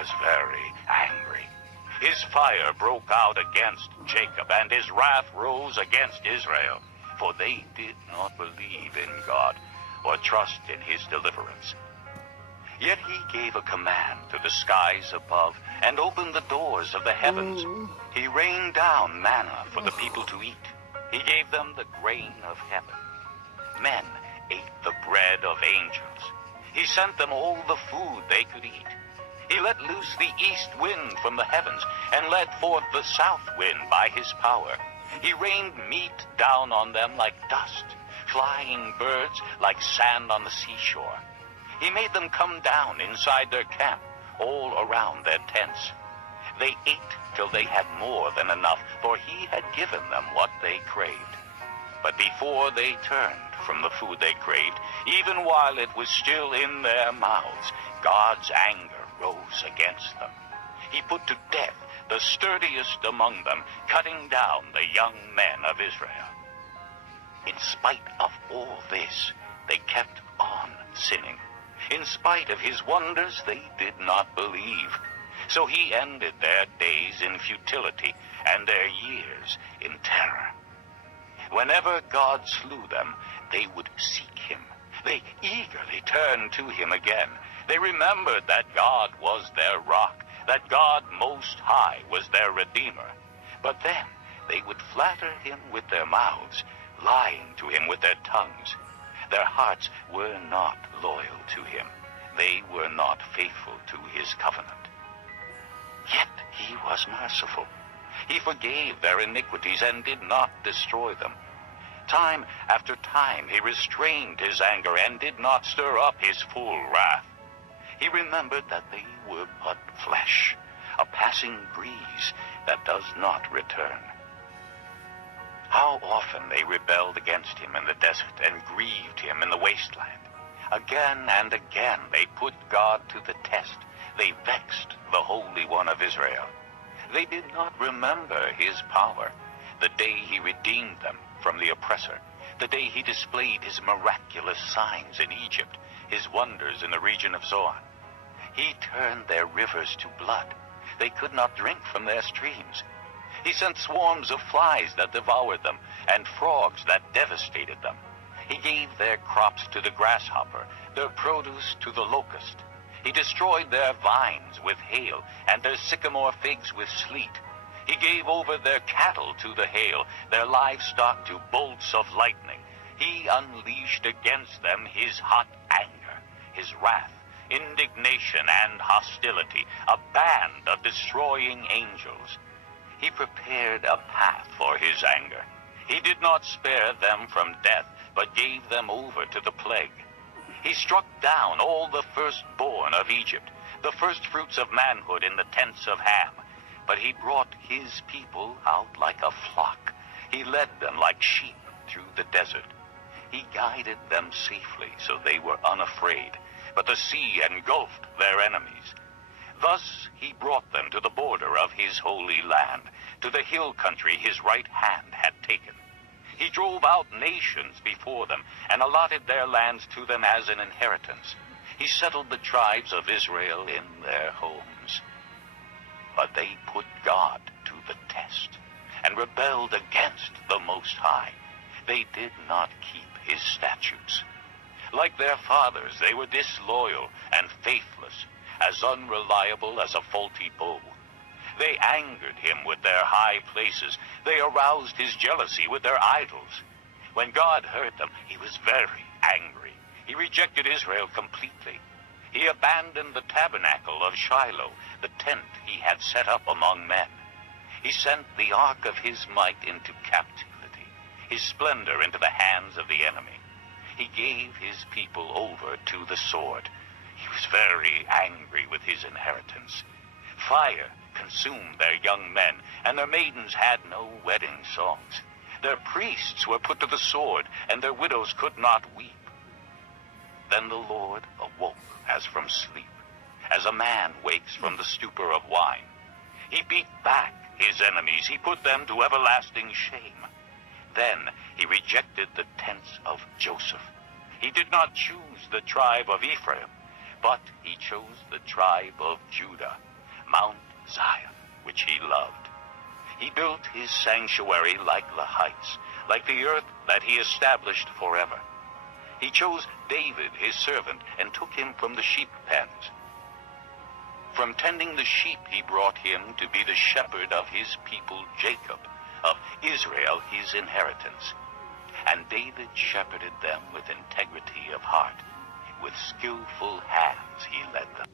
was very angry. His fire broke out against Jacob, and his wrath rose against Israel, for they did not believe in God or trust in his deliverance. Yet he gave a command to the skies above and opened the doors of the heavens. He rained down manna for the people to eat. He gave them the grain of heaven. Men ate the bread of angels. He sent them all the food they could eat. He let loose the east wind from the heavens and led forth the south wind by his power. He rained meat down on them like dust, flying birds like sand on the seashore. He made them come down inside their camp, all around their tents. They ate till they had more than enough, for he had given them what they craved. But before they turned from the food they craved, even while it was still in their mouths, God's anger rose against them. He put to death the sturdiest among them, cutting down the young men of Israel. In spite of all this, they kept on sinning. In spite of his wonders, they did not believe. So he ended their days in futility and their years in terror. Whenever God slew them, they would seek him. They eagerly turned to him again. They remembered that God was their rock, that God Most High was their Redeemer. But then they would flatter him with their mouths, lying to him with their tongues. Their hearts were not loyal to him. They were not faithful to his covenant. Yet he was merciful. He forgave their iniquities and did not destroy them. Time after time he restrained his anger and did not stir up his full wrath. He remembered that they were but flesh, a passing breeze that does not return. How often they rebelled against him in the desert and grieved him in the wasteland. Again and again they put God to the test. They vexed the Holy One of Israel. They did not remember his power, the day he redeemed them from the oppressor, the day he displayed his miraculous signs in Egypt, his wonders in the region of Zoan. He turned their rivers to blood. They could not drink from their streams. He sent swarms of flies that devoured them, and frogs that devastated them. He gave their crops to the grasshopper, their produce to the locust. He destroyed their vines with hail, and their sycamore figs with sleet. He gave over their cattle to the hail, their livestock to bolts of lightning. He unleashed against them his hot anger, his wrath, indignation, and hostility, a band of destroying angels. He prepared a path for his anger. He did not spare them from death, but gave them over to the plague. He struck down all the firstborn of Egypt, the firstfruits of manhood in the tents of Ham. But he brought his people out like a flock. He led them like sheep through the desert. He guided them safely, so they were unafraid, but the sea engulfed their enemies. Thus he brought them to the border of his holy land, to the hill country his right hand had taken. He drove out nations before them and allotted their lands to them as an inheritance. He settled the tribes of Israel in their homes. But they put God to the test and rebelled against the Most High. They did not keep his statutes. Like their fathers, they were disloyal and faithless, as unreliable as a faulty bow. They angered him with their high places. They aroused his jealousy with their idols. When God heard them, he was very angry. He rejected Israel completely. He abandoned the tabernacle of Shiloh, the tent he had set up among men. He sent the ark of his might into captivity, his splendor into the hands of the enemy. He gave his people over to the sword. He was very angry with his inheritance. Fire consumed their young men, and their maidens had no wedding songs. Their priests were put to the sword, and their widows could not weep. Then the Lord awoke as from sleep, as a man wakes from the stupor of wine. He beat back his enemies. He put them to everlasting shame. Then he rejected the tents of Joseph. He did not choose the tribe of Ephraim, but he chose the tribe of Judah. Mount Zion, which he loved. He built his sanctuary like the heights, like the earth that he established forever. He chose David, his servant, and took him from the sheep pens. From tending the sheep he brought him to be the shepherd of his people Jacob, of Israel his inheritance. And David shepherded them with integrity of heart. With skillful hands he led them.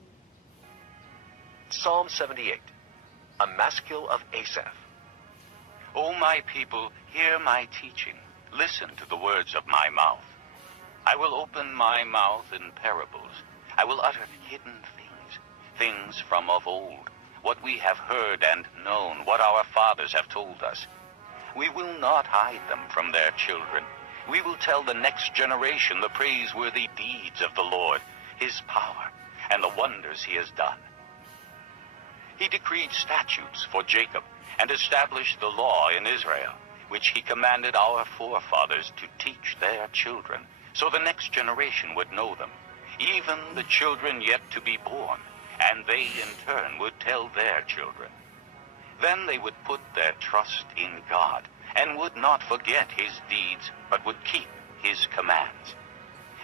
Psalm 78, a maskil of Asaph. O my people, hear my teaching. Listen to the words of my mouth. I will open my mouth in parables. I will utter hidden things, things from of old, what we have heard and known, what our fathers have told us. We will not hide them from their children. We will tell the next generation the praiseworthy deeds of the Lord, his power, and the wonders he has done. He decreed statutes for Jacob and established the law in Israel, which he commanded our forefathers to teach their children, so the next generation would know them, even the children yet to be born, and they in turn would tell their children. Then they would put their trust in God, and would not forget his deeds, but would keep his commands.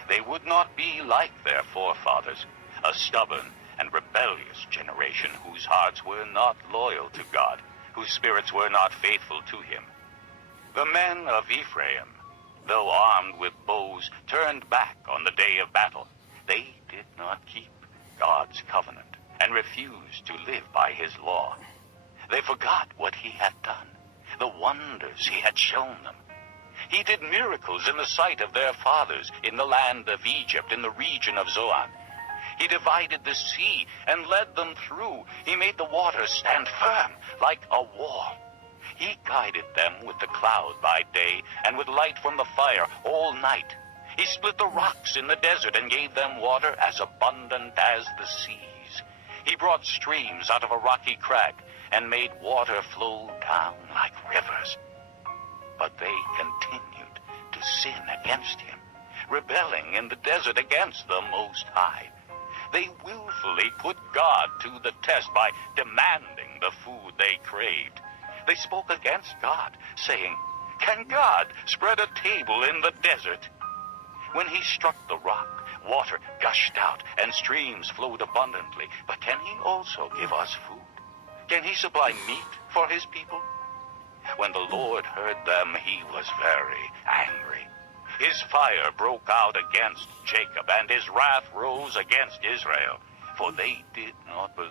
They would not be like their forefathers, a stubborn and rebellious generation whose hearts were not loyal to God, whose spirits were not faithful to him. The men of Ephraim, though armed with bows, turned back on the day of battle. They did not keep God's covenant and refused to live by his law. They forgot what he had done, the wonders he had shown them. He did miracles in the sight of their fathers in the land of Egypt, in the region of Zoan. He divided the sea and led them through. He made the waters stand firm like a wall. He guided them with the cloud by day and with light from the fire all night. He split the rocks in the desert and gave them water as abundant as the seas. He brought streams out of a rocky crag and made water flow down like rivers. But they continued to sin against him, rebelling in the desert against the Most High. They willfully put God to the test by demanding the food they craved. They spoke against God, saying, "Can God spread a table in the desert?" When he struck the rock, water gushed out and streams flowed abundantly. But can he also give us food? Can he supply meat for his people? When the Lord heard them, he was very angry. His fire broke out against Jacob, and his wrath rose against Israel, for they did not believe.